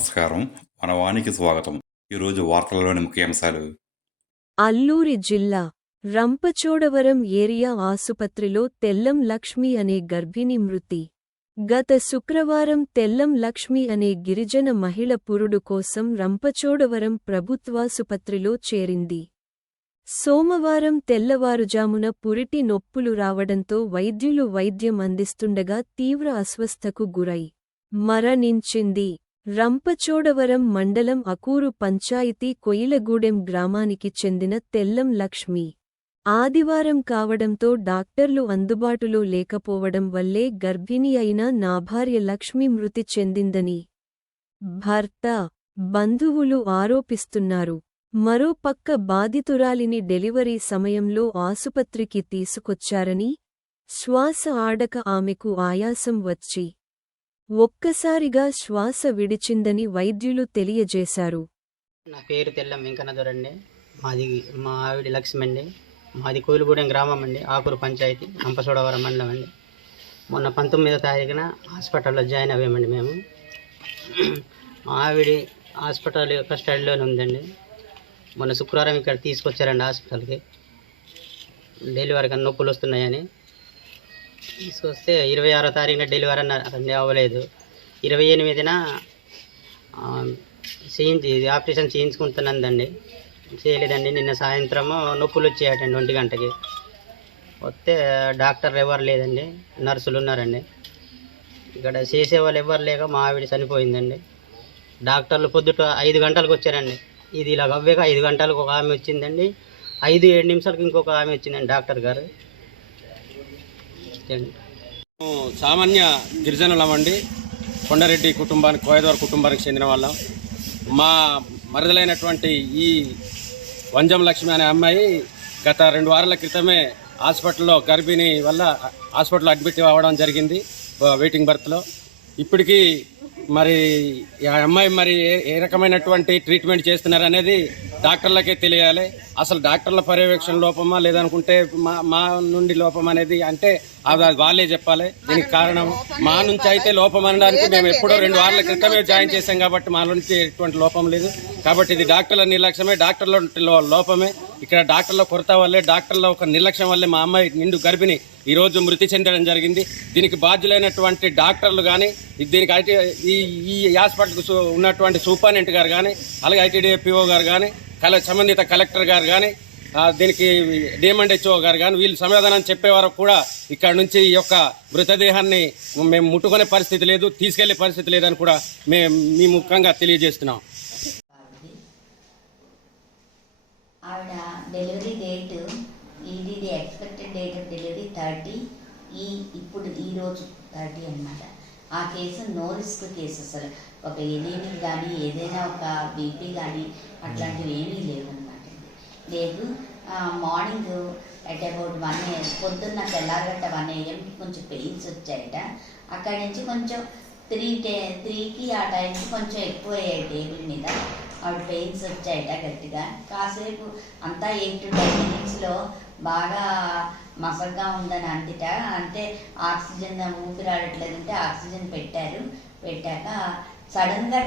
నమస్కారం. మన వానికి స్వాగతం. ఈరోజు వార్తలలోని ముఖ్యాంశాలు. అల్లూరి జిల్లా రంపచోడవరం ఏరియా ఆసుపత్రిలో తెల్లం లక్ష్మి అనే గర్భిణి మృతి. గత శుక్రవారం తెల్లం లక్ష్మి అనే గిరిజన మహిళ పురుడు కోసం రంపచోడవరం ప్రభుత్వాసుపత్రిలో చేరింది. సోమవారం తెల్లవారుజామున పురిటి నొప్పులు రావడంతో వైద్యులు వైద్యం అందిస్తుండగా తీవ్ర అస్వస్థకు గురై మరణించింది. రంపచోడవరం మండలం అకూరు పంచాయతీ కొయిలగూడెం గ్రామానికి చెందిన తెల్లం లక్ష్మి ఆదివారం కావడంతో డాక్టర్లు అందుబాటులో లేకపోవడం వల్లే గర్భిణి అయిన నా భార్య లక్ష్మి మృతి చెందిందని భర్త, బంధువులు ఆరోపిస్తున్నారు. మరోపక్క బాధితురాలిని డెలివరీ సమయంలో ఆసుపత్రికి తీసుకొచ్చారని, శ్వాస ఆడక ఆమెకు ఆయాసం వచ్చి ఒక్కసారిగా శ్వాస విడిచిందని వైద్యులు తెలియజేశారు. నా పేరు తెల్లం వెంకన్నదొరండి. మా ఆవిడ లక్ష్మి అండి. మాది కోయిలగూడెం గ్రామం అండి, ఆకూరు పంచాయతీ, రంపచోడవరం మండలం అండి. మొన్న 19వ తారీఖున హాస్పిటల్లో జాయిన్ అయ్యామండి మేము. మా ఆవిడ హాస్పిటల్ కస్టడీలోనే ఉందండి. మొన్న శుక్రవారం ఇక్కడ తీసుకొచ్చారండి హాస్పిటల్కి. డెలివరీ కన్నా నొప్పులు వస్తున్నాయని తీసుకొస్తే 26వ తారీఖున డెలివరీ అన్నీ అవ్వలేదు. 28న ఆపరేషన్ చేయించుకుంటున్నదండి. చేయలేదండి. నిన్న సాయంత్రము నొప్పులు వచ్చాయటండి 1 గంటకి. వస్తే డాక్టర్ ఎవరు లేదండి, నర్సులు ఉన్నారండి. ఇక్కడ చేసేవాళ్ళు ఎవరు లేక మా ఆవిడ చనిపోయిందండి. డాక్టర్లు పొద్దుట 5 గంటలకు వచ్చారండి. ఇది ఇలా అవ్వేగా 5 గంటలకు ఒక ఆమె వచ్చిందండి. 5-7 నిమిషాలకు ఇంకొక ఆమె వచ్చిందండి డాక్టర్ గారు. సామాన్య గిరిజనులమండి. కొండారెడ్డి కుటుంబానికి, కోయదవారి కుటుంబానికి చెందిన వాళ్ళం. మా మరదలైనటువంటి ఈ వంజం లక్ష్మి అనే అమ్మాయి గత 2 వారాల క్రితమే హాస్పిటల్లో గర్భిణి వల్ల హాస్పిటల్లో అడ్మిట్ అవ్వడం జరిగింది, వెయిటింగ్ బర్త్లో. ఇప్పటికీ మరి ఆ అమ్మాయి మరి ఏ రకమైనటువంటి ట్రీట్మెంట్ చేస్తున్నారు అనేది డాక్టర్లకే తెలియాలి. అసలు డాక్టర్ల పర్యవేక్షణ లోపమా లేదనుకుంటే మా నుండి లోపం అనేది అంటే అది వాళ్ళే చెప్పాలి. దీనికి కారణం మా నుంచి అయితే లోపం అనడానికి మేము ఎప్పుడో 2 వారాల క్రితమే జాయిన్ చేశాం కాబట్టి మా నుంచి ఎటువంటి లోపం లేదు. కాబట్టి ఇది డాక్టర్ల నిర్లక్ష్యమే, డాక్టర్ల లోపమే. ఇక్కడ డాక్టర్ల కొరత వల్లే, డాక్టర్ల ఒక నిర్లక్ష్యం వల్లే మా అమ్మాయి నిండు గర్భిణి ఈరోజు మృతి చెందడం జరిగింది. దీనికి బాధ్యులైనటువంటి డాక్టర్లు కానీ, దీనికి ఈ హాస్పిటల్కి ఉన్నటువంటి సూపరింటెండెంట్ గారు కానీ, అలాగే ఐటీడీఏపీఓ గారు కానీ, సంబంధిత కలెక్టర్ గారు కానీ, దీనికి డిఎంఎండ్హెచ్ఓ గారు కానీ, వీళ్ళు సమాధానం చెప్పే వరకు కూడా ఇక్కడ నుంచి ఈ యొక్క మృతదేహాన్ని మేము ముట్టుకునే పరిస్థితి లేదు, తీసుకెళ్లే పరిస్థితి లేదని కూడా మీ ముఖ్యంగా తెలియజేస్తున్నాం. ఆవిడ డెలివరీ డేట్, ఇది ఎక్స్పెక్టెడ్ డేట్ ఆఫ్ డెలివరీ 30, ఇప్పుడు ఈరోజు 30 అన్నమాట. ఆ కేసు నో రిస్క్ కేసు. అసలు ఒక ఎనీమిక్ కానీ ఏదైనా ఒక బీపీ కానీ అట్లాంటివి ఏమీ లేవు అనమాట. లేదు, మార్నింగ్ అట్ అబౌట్ 1 AM, పొద్దున్న తెల్లారగట్ట 1 AMకి కొంచెం పెయిన్స్ వచ్చాయట. అక్కడి నుంచి కొంచెం 3కి ఆ టైంకి కొంచెం ఎక్కువ అయ్యాయి టేబుల్ మీద. ఆవిడ పెయిన్స్ వచ్చాయట గట్టిగా. కాసేపు అంతా 8 to 10 minutesలో బాగా మసగ్గా ఉందని అంటే ఆక్సిజన్ ఊపిరాడట్లేదంటే ఆక్సిజన్ పెట్టాక సడన్గా